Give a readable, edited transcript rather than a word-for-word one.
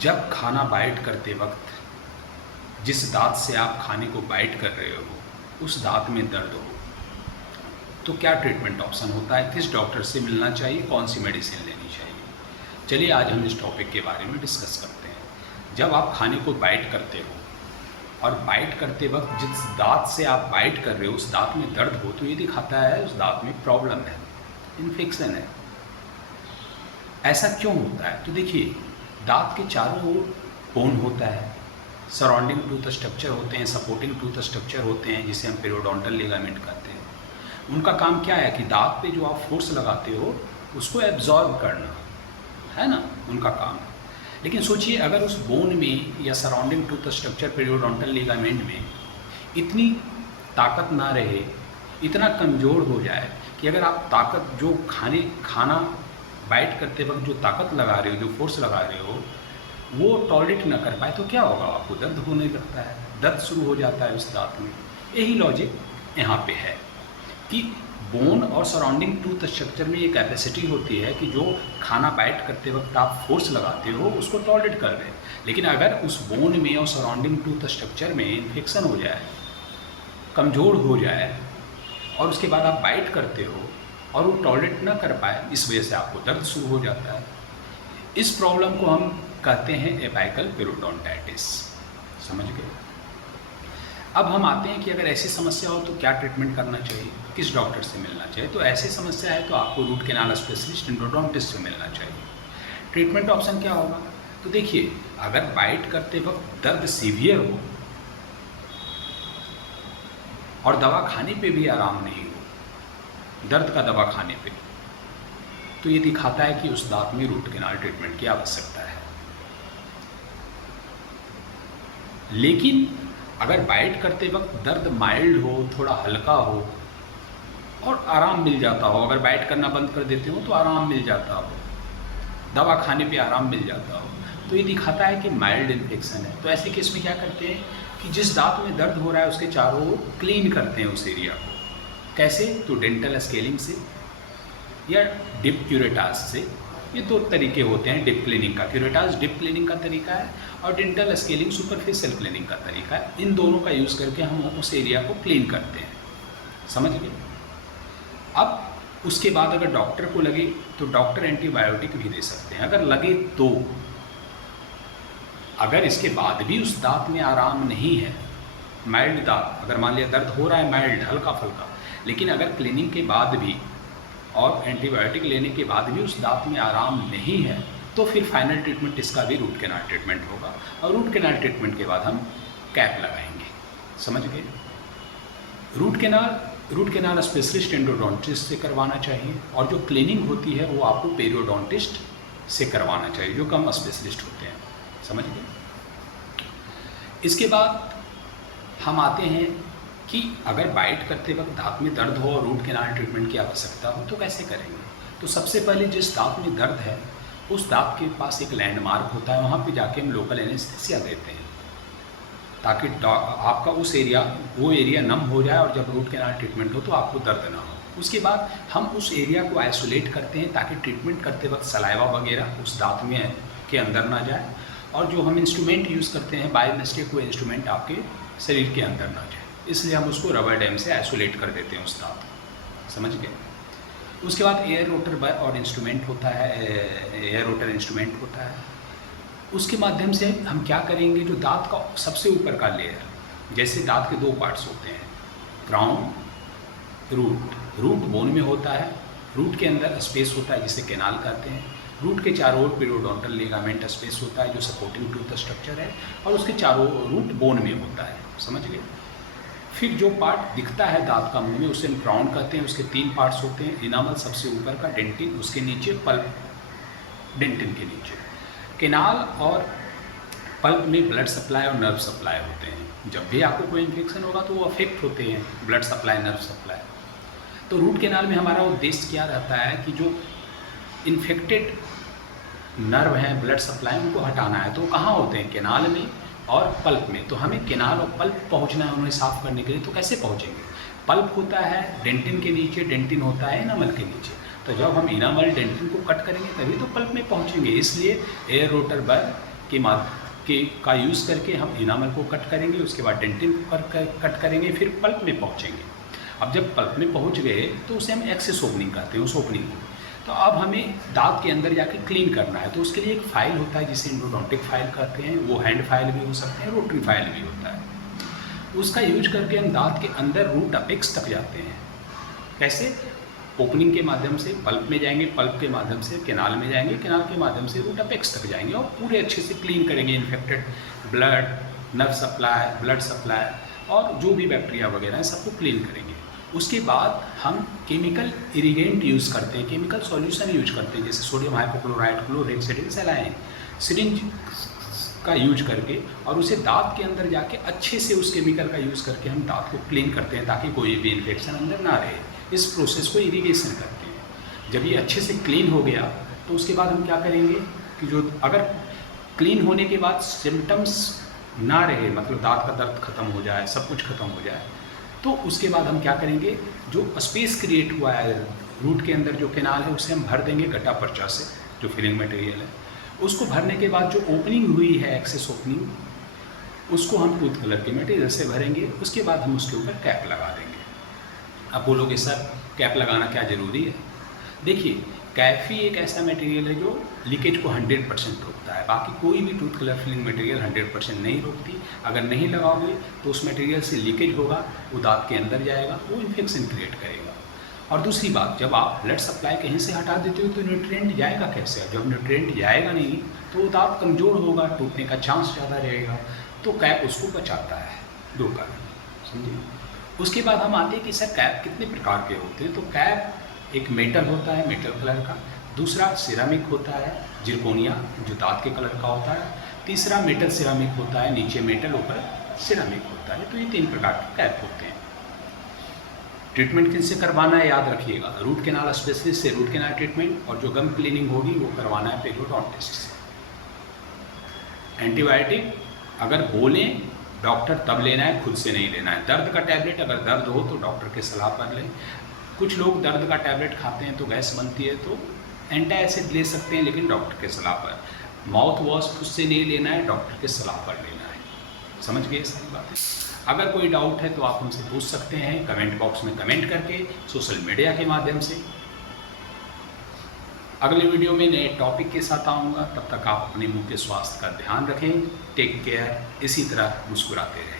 जब खाना बाइट करते वक्त जिस दांत से आप खाने को बाइट कर रहे हो उस दांत में दर्द हो तो क्या ट्रीटमेंट ऑप्शन होता है, किस डॉक्टर से मिलना चाहिए, कौन सी मेडिसिन लेनी चाहिए। चलिए आज हम इस टॉपिक के बारे में डिस्कस करते हैं। जब आप खाने को बाइट करते हो और बाइट करते वक्त जिस दांत से आप बाइट कर रहे हो उस दांत में दर्द हो तो ये दिखाता है उस दांत में प्रॉब्लम है, इन्फेक्शन है। ऐसा क्यों होता है? तो देखिए, दांत के चारों ओर बोन होता है, सराउंडिंग टूथ स्ट्रक्चर होते हैं, सपोर्टिंग टूथ स्ट्रक्चर होते हैं जिसे हम पेरियोडोंटल लिगामेंट कहते हैं। उनका काम क्या है कि दांत पे जो आप फोर्स लगाते हो उसको एब्जॉर्ब करना, है ना, उनका काम है। लेकिन सोचिए अगर उस बोन में या surrounding tooth structure periodontal ligament में इतनी ताकत ना रहे, इतना कमज़ोर हो जाए कि अगर आप ताकत जो खाना बाइट करते वक्त जो ताकत लगा रहे हो, जो फोर्स लगा रहे हो, वो टॉलरेट ना कर पाए तो क्या होगा? आपको दर्द होने लगता है, दर्द शुरू हो जाता है उस दांत में। यही लॉजिक यहाँ पे है कि बोन और सराउंडिंग टूथ स्ट्रक्चर में ये कैपेसिटी होती है कि जो खाना बाइट करते वक्त आप फोर्स लगाते हो उसको टॉलरेट कर रहे हैं। लेकिन अगर उस बोन में और सराउंडिंग टूथ स्ट्रक्चर में इन्फेक्शन हो जाए, कमज़ोर हो जाए और उसके बाद आप बाइट करते हो और वो टॉलरेट ना कर पाए, इस वजह से आपको दर्द शुरू हो जाता है। इस प्रॉब्लम को हम कहते हैं एपाइकल पेरियोडोंटाइटिस। समझ गए? अब हम आते हैं कि अगर ऐसी समस्या हो तो क्या ट्रीटमेंट करना चाहिए, किस डॉक्टर से मिलना चाहिए। तो ऐसी समस्या है तो आपको रूट कैनाल स्पेशलिस्ट एंडोडोंटिस्ट से मिलना चाहिए। ट्रीटमेंट ऑप्शन क्या होगा? तो देखिए, अगर बाइट करते वक्त दर्द सीवियर हो और दवा खाने पे भी आराम नहीं हो, दर्द का दवा खाने पे, तो ये दिखाता है कि उस दांत में रूट कैनाल ट्रीटमेंट की आवश्यकता है। लेकिन अगर बाइट करते वक्त दर्द माइल्ड हो, थोड़ा हल्का हो और आराम मिल जाता हो, अगर बाइट करना बंद कर देते हो तो आराम मिल जाता हो, दवा खाने पे आराम मिल जाता हो, तो ये दिखाता है कि माइल्ड इन्फेक्शन है। तो ऐसे केस में क्या करते हैं कि जिस दांत में दर्द हो रहा है उसके चारों ओर क्लीन करते हैं उस एरिया को। कैसे? तो डेंटल स्केलिंग से या डिप क्यूरेटास से। ये दो तरीके होते हैं डिप क्लीनिंग का। क्यूरेटास डिप क्लीनिंग का तरीका है और डेंटल स्केलिंग सुपरफिशियल क्लीनिंग का तरीका है। इन दोनों का यूज़ करके हम उस एरिया को क्लीन करते हैं। समझ गए? अब उसके बाद अगर डॉक्टर को लगे तो डॉक्टर एंटीबायोटिक भी दे सकते हैं। अगर लगे तो, अगर इसके बाद भी उस दांत में आराम नहीं है, माइल्ड दांत, अगर मान लिया दर्द हो रहा है माइल्ड हल्का फुल्का, लेकिन अगर क्लीनिंग के बाद भी और एंटीबायोटिक लेने के बाद भी उस दांत में आराम नहीं है तो फिर फाइनल ट्रीटमेंट इसका भी रूट कैनाल ट्रीटमेंट होगा। और रूट कैनाल ट्रीटमेंट के बाद हम कैप लगाएंगे। समझ गए? रूट कैनाल स्पेशलिस्ट एंडोडोंटिस्ट से करवाना चाहिए और जो क्लीनिंग होती है वो आपको पेरियोडोंटिस्ट से करवाना चाहिए, जो कम स्पेशलिस्ट होते हैं। समझ गए? इसके बाद हम आते हैं कि अगर बाइट करते वक्त दांत में दर्द हो और रूट कैनाल ट्रीटमेंट की आवश्यकता हो तो कैसे करेंगे। तो सबसे पहले जिस दांत में दर्द है उस दांत के पास एक लैंडमार्क होता है, वहाँ पे जाके हम लोकल एनेस्थीसिया देते हैं ताकि आपका वो एरिया नम हो जाए और जब रूट कैनाल ट्रीटमेंट हो तो आपको दर्द ना हो। उसके बाद हम उस एरिया को आइसोलेट करते हैं ताकि ट्रीटमेंट करते वक्त सलाइवा वगैरह उस दांत में के अंदर ना जाए, और जो हम इंस्ट्रूमेंट यूज़ करते हैं बाय मिस्टेक वो इंस्ट्रूमेंट आपके शरीर के अंदर ना जाए, इसलिए हम उसको रबर डैम से आइसोलेट कर देते हैं उस दांत को। समझ गए? उसके बाद एयर रोटर और इंस्ट्रूमेंट होता है, एयर रोटर इंस्ट्रूमेंट होता है। उसके माध्यम से हम क्या करेंगे, जो दांत का सबसे ऊपर का लेयर, जैसे दांत के दो पार्ट्स होते हैं, क्राउन, रूट बोन में होता है, रूट के अंदर स्पेस होता है जिसे कैनाल कहते हैं, रूट के चारों ओर पेरियोडोंटल लिगामेंट स्पेस होता है जो सपोर्टिंग टूथ स्ट्रक्चर है, और उसके चारों रूट बोन में होता है। समझ गए? फिर जो पार्ट दिखता है दांत का मुंह में उसे हम क्राउन कहते हैं। उसके तीन पार्ट्स होते हैं, इनामल सबसे ऊपर का, डेंटिन उसके नीचे, पल्प डेंटिन के नीचे। कैनाल और पल्प में ब्लड सप्लाई और नर्व सप्लाई होते हैं। जब भी आपको कोई इन्फेक्शन होगा तो वो अफेक्ट होते हैं ब्लड सप्लाई, नर्व सप्लाई। तो रूट कैनाल में हमारा उद्देश्य क्या रहता है कि जो इन्फेक्टेड नर्व हैं, ब्लड सप्लाई, उनको हटाना है। तो कहाँ होते हैं? कैनाल में और पल्प में। तो हमें कैनाल और पल्प पहुंचना है उन्हें साफ करने के लिए। तो कैसे पहुंचेंगे? पल्प होता है डेंटिन के नीचे, डेंटिन होता है इनामल के नीचे। तो जब हम इनामल डेंटिन को कट करेंगे तभी तो पल्प में पहुंचेंगे। इसलिए एयर रोटर बर का यूज़ करके हम इनामल को कट करेंगे, उसके बाद डेंटिन को कट करेंगे, फिर पल्प में पहुँचेंगे। अब जब पल्प में पहुँच गए तो उसे हम एक्सेस ओपनिंग करते हैं, उस ओपनिंग को। तो अब हमें दांत के अंदर जाके क्लीन करना है, तो उसके लिए एक फाइल होता है जिसे एंडोडोंटिक फाइल कहते हैं। वो हैंड फाइल भी हो सकते हैं, रोटरी फाइल भी होता है। उसका यूज करके हम दांत के अंदर रूट अपेक्स तक जाते हैं। कैसे? ओपनिंग के माध्यम से पल्प में जाएंगे, पल्प के माध्यम से केनाल में जाएंगे, केनाल के माध्यम से रूट अपेक्स तक जाएंगे और पूरे अच्छे से क्लीन करेंगे infected blood, nerve supply, blood supply और जो भी बैक्टीरिया वगैरह है सबको क्लीन करेंगे। उसके बाद हम केमिकल इरिगेंट यूज़ करते हैं, केमिकल सॉल्यूशन यूज करते हैं, जैसे सोडियम हाइपोक्लोराइड, क्लोरहेक्सेडिन, सलाइन, सिरिंज का यूज करके और उसे दांत के अंदर जाके अच्छे से उस केमिकल का यूज़ करके हम दांत को क्लीन करते हैं ताकि कोई भी इन्फेक्शन अंदर ना रहे। इस प्रोसेस को इरिगेशन करते हैं। जब ये अच्छे से क्लीन हो गया तो उसके बाद हम क्या करेंगे कि जो अगर क्लीन होने के बाद सिम्टम्स ना रहे, मतलब दांत का दर्द खत्म हो जाए, सब कुछ खत्म हो जाए, तो उसके बाद हम क्या करेंगे, जो स्पेस क्रिएट हुआ है रूट के अंदर, जो केनाल है, उसे हम भर देंगे गट्टा पर्चा से, जो फिलिंग मटेरियल है। उसको भरने के बाद जो ओपनिंग हुई है, एक्सेस ओपनिंग, उसको हम टूथ कलर के मटेरियल से भरेंगे। उसके बाद हम उसके ऊपर कैप लगा देंगे। अब बोलोगे सर कैप लगाना क्या ज़रूरी है? देखिए, कैप ही एक ऐसा मटेरियल है जो लीकेज को 100% रोकता है। बाकी कोई भी टूथ कलर फिलिंग मटेरियल 100% नहीं रोकती। अगर नहीं लगाओगे तो उस मटेरियल से लीकेज होगा, वो दांत के अंदर जाएगा, वो इन्फेक्शन क्रिएट करेगा। और दूसरी बात, जब आप ब्लड सप्लाई कहीं से हटा देते हो तो न्यूट्रिएंट जाएगा कैसे? जब न्यूट्रिएंट जाएगा नहीं तो दांत कमज़ोर होगा, टूटने का चांस ज़्यादा रहेगा। तो कैप उसको बचाता है, दो कारण, समझिए। उसके बाद हम आते हैं कि सर कैप कितने प्रकार के होते हैं। तो कैप एक मेटल होता है, मेटल कलर का। दूसरा सिरामिक होता है, जिरकोनिया, जो दांत के कलर का होता है। तीसरा मेटल सिरामिक होता है, नीचे मेटल ऊपर सिरामिक होता है। तो ये 3 प्रकार के कैप होते हैं। ट्रीटमेंट किनसे करवाना है याद रखिएगा, रूट कैनाल स्पेशलिस्ट से रूट कैनाल ट्रीटमेंट, और जो गम क्लीनिंग होगी वो करवाना है पेरियोडोंटिस्ट से। एंटीबायोटिक अगर बोलें डॉक्टर तब लेना है, खुद से नहीं लेना है। दर्द का टैबलेट अगर दर्द हो तो डॉक्टर के सलाह पर लें। कुछ लोग दर्द का टैबलेट खाते हैं तो गैस बनती है तो एंटी एसिड ले सकते हैं, लेकिन डॉक्टर के सलाह पर। माउथ वॉश खुद से नहीं लेना है, डॉक्टर के सलाह पर लेना है। समझ गए सारी बातें? अगर कोई डाउट है तो आप हमसे पूछ सकते हैं कमेंट बॉक्स में कमेंट करके, सोशल मीडिया के माध्यम से। अगले वीडियो में नए टॉपिक के साथ आऊँगा। तब तक आप अपने मुंह के स्वास्थ्य का ध्यान रखें। Take care. इसी तरह मुस्कुराते रहें।